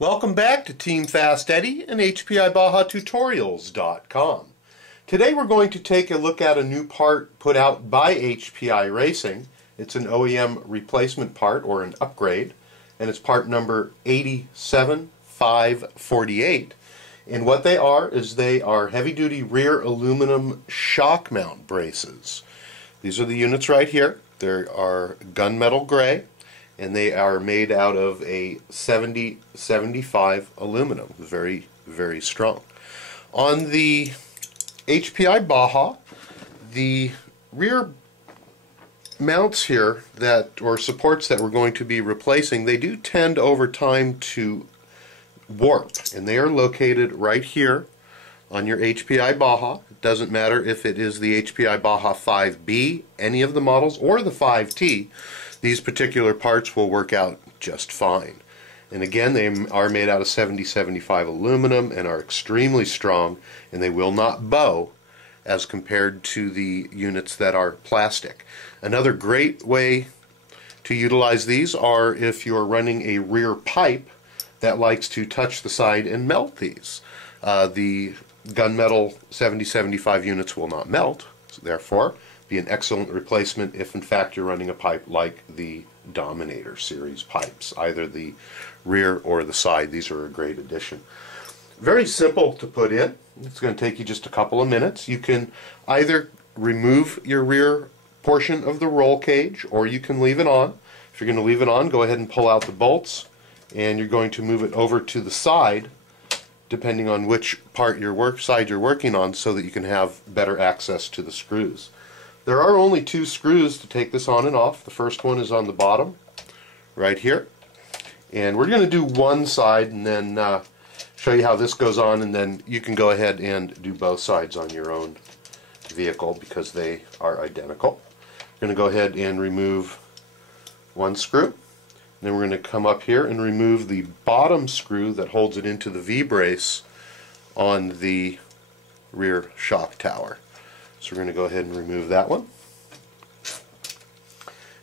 Welcome back to Team FastEddy and HPI Baja Tutorials.com. Today we're going to take a look at a new part put out by HPI Racing. It's an OEM replacement part or an upgrade, and it's part number 87548. And what they are is they are heavy-duty rear aluminum shock mount braces. These are the units right here. They are gunmetal gray, and they are made out of a 70-75 aluminum. Very, very strong. On the HPI Baja, the rear mounts here or supports that we're going to be replacing, they do tend over time to warp, and they are located right here on your HPI Baja. It doesn't matter if it is the HPI Baja 5B, any of the models, or the 5T. These particular parts will work out just fine. And again, they are made out of 70-75 aluminum and are extremely strong, and they will not bow as compared to the units that are plastic. Another great way to utilize these are if you're running a rear pipe that likes to touch the side and melt these. The gunmetal 70-75 units will not melt, so therefore be an excellent replacement if in fact you're running a pipe like the Dominator series pipes, either the rear or the side. These are a great addition. Very simple to put in. It's going to take you just a couple of minutes. You can either remove your rear portion of the roll cage, or you can leave it on. If you're going to leave it on, go ahead and pull out the bolts, and you're going to move it over to the side depending on which side you're working on, so that you can have better access to the screws. There are only two screws to take this on and off. The first one is on the bottom, right here. And we're going to do one side and then show you how this goes on, and then you can go ahead and do both sides on your own vehicle because they are identical. We're going to go ahead and remove one screw. Then we're going to come up here and remove the bottom screw that holds it into the V-brace on the rear shock tower. So we're going to go ahead and remove that one.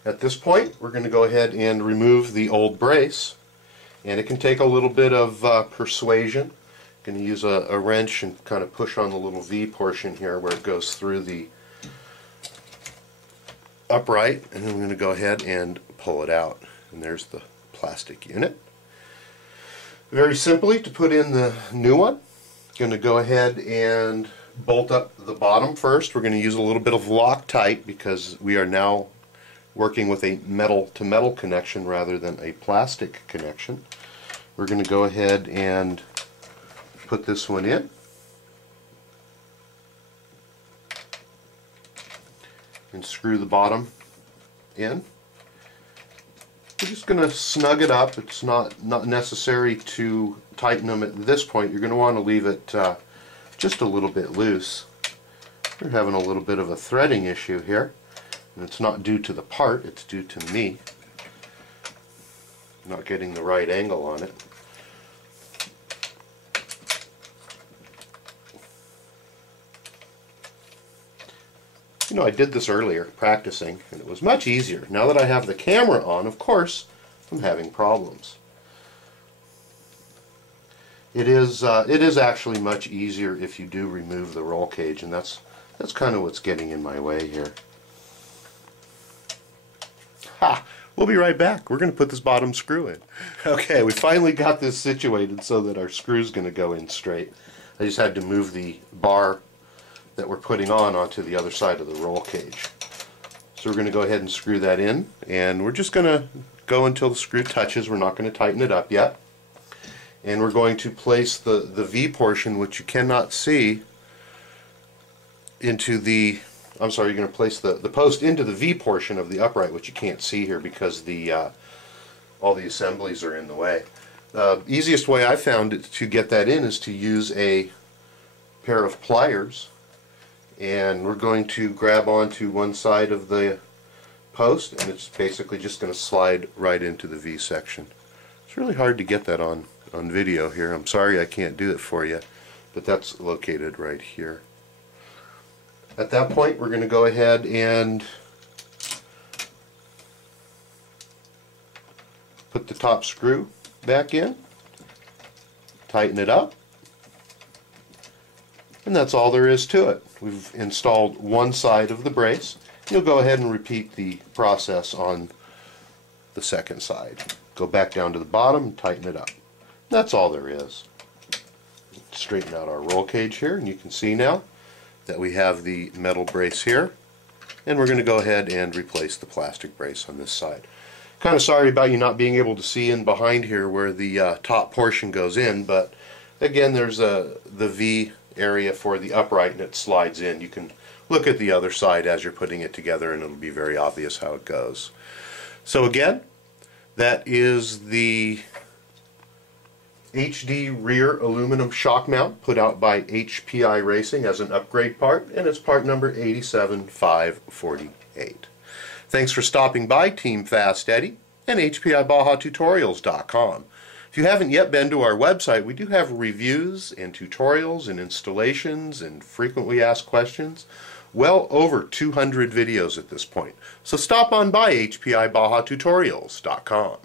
At this point, we're going to go ahead and remove the old brace, and it can take a little bit of persuasion. I'm going to use a wrench and kind of push on the little V portion here where it goes through the upright, and then we're going to go ahead and pull it out. And there's the plastic unit. Very simply, to put in the new one, I'm going to go ahead and bolt up the bottom first. We're going to use a little bit of Loctite because we are now working with a metal-to-metal connection rather than a plastic connection. We're going to go ahead and put this one in. And screw the bottom in. We're just going to snug it up. It's not necessary to tighten them at this point. You're going to want to leave it just a little bit loose. We're having a little bit of a threading issue here, and it's not due to the part, it's due to me not getting the right angle on it. You know, I did this earlier, practicing, and it was much easier. Now that I have the camera on, of course, I'm having problems. It is actually much easier if you do remove the roll cage, and that's kind of what's getting in my way here. Ha! We'll be right back. We're going to put this bottom screw in. Okay, we finally got this situated so that our screw's going to go in straight. I just had to move the bar that we're putting on onto the other side of the roll cage. So we're going to go ahead and screw that in, and we're just going to go until the screw touches. We're not going to tighten it up yet. And we're going to place the V portion, which you cannot see, into the, I'm sorry, you're going to place the post into the V portion of the upright, which you can't see here because all the assemblies are in the way. The easiest way I found to get that in is to use a pair of pliers, and we're going to grab onto one side of the post, and it's basically just going to slide right into the V section. It's really hard to get that on video here. I'm sorry I can't do it for you, but that's located right here. At that point, we're going to go ahead and put the top screw back in, tighten it up. And that's all there is to it. We've installed one side of the brace. You'll go ahead and repeat the process on the second side. Go back down to the bottom and tighten it up. That's all there is. Straighten out our roll cage here, and you can see now that we have the metal brace here. And we're going to go ahead and replace the plastic brace on this side. Kind of sorry about you not being able to see in behind here where the top portion goes in, but again, there's the V area for the upright, and it slides in. You can look at the other side as you're putting it together, and it'll be very obvious how it goes. So again, that is the HD rear aluminum shock mount put out by HPI Racing as an upgrade part, and it's part number 87548. Thanks for stopping by, Team FastEddy and HPIBajaTutorials.com. If you haven't yet been to our website, we do have reviews and tutorials and installations and frequently asked questions. Well over 200 videos at this point. So stop on by HPIBajaTutorials.com.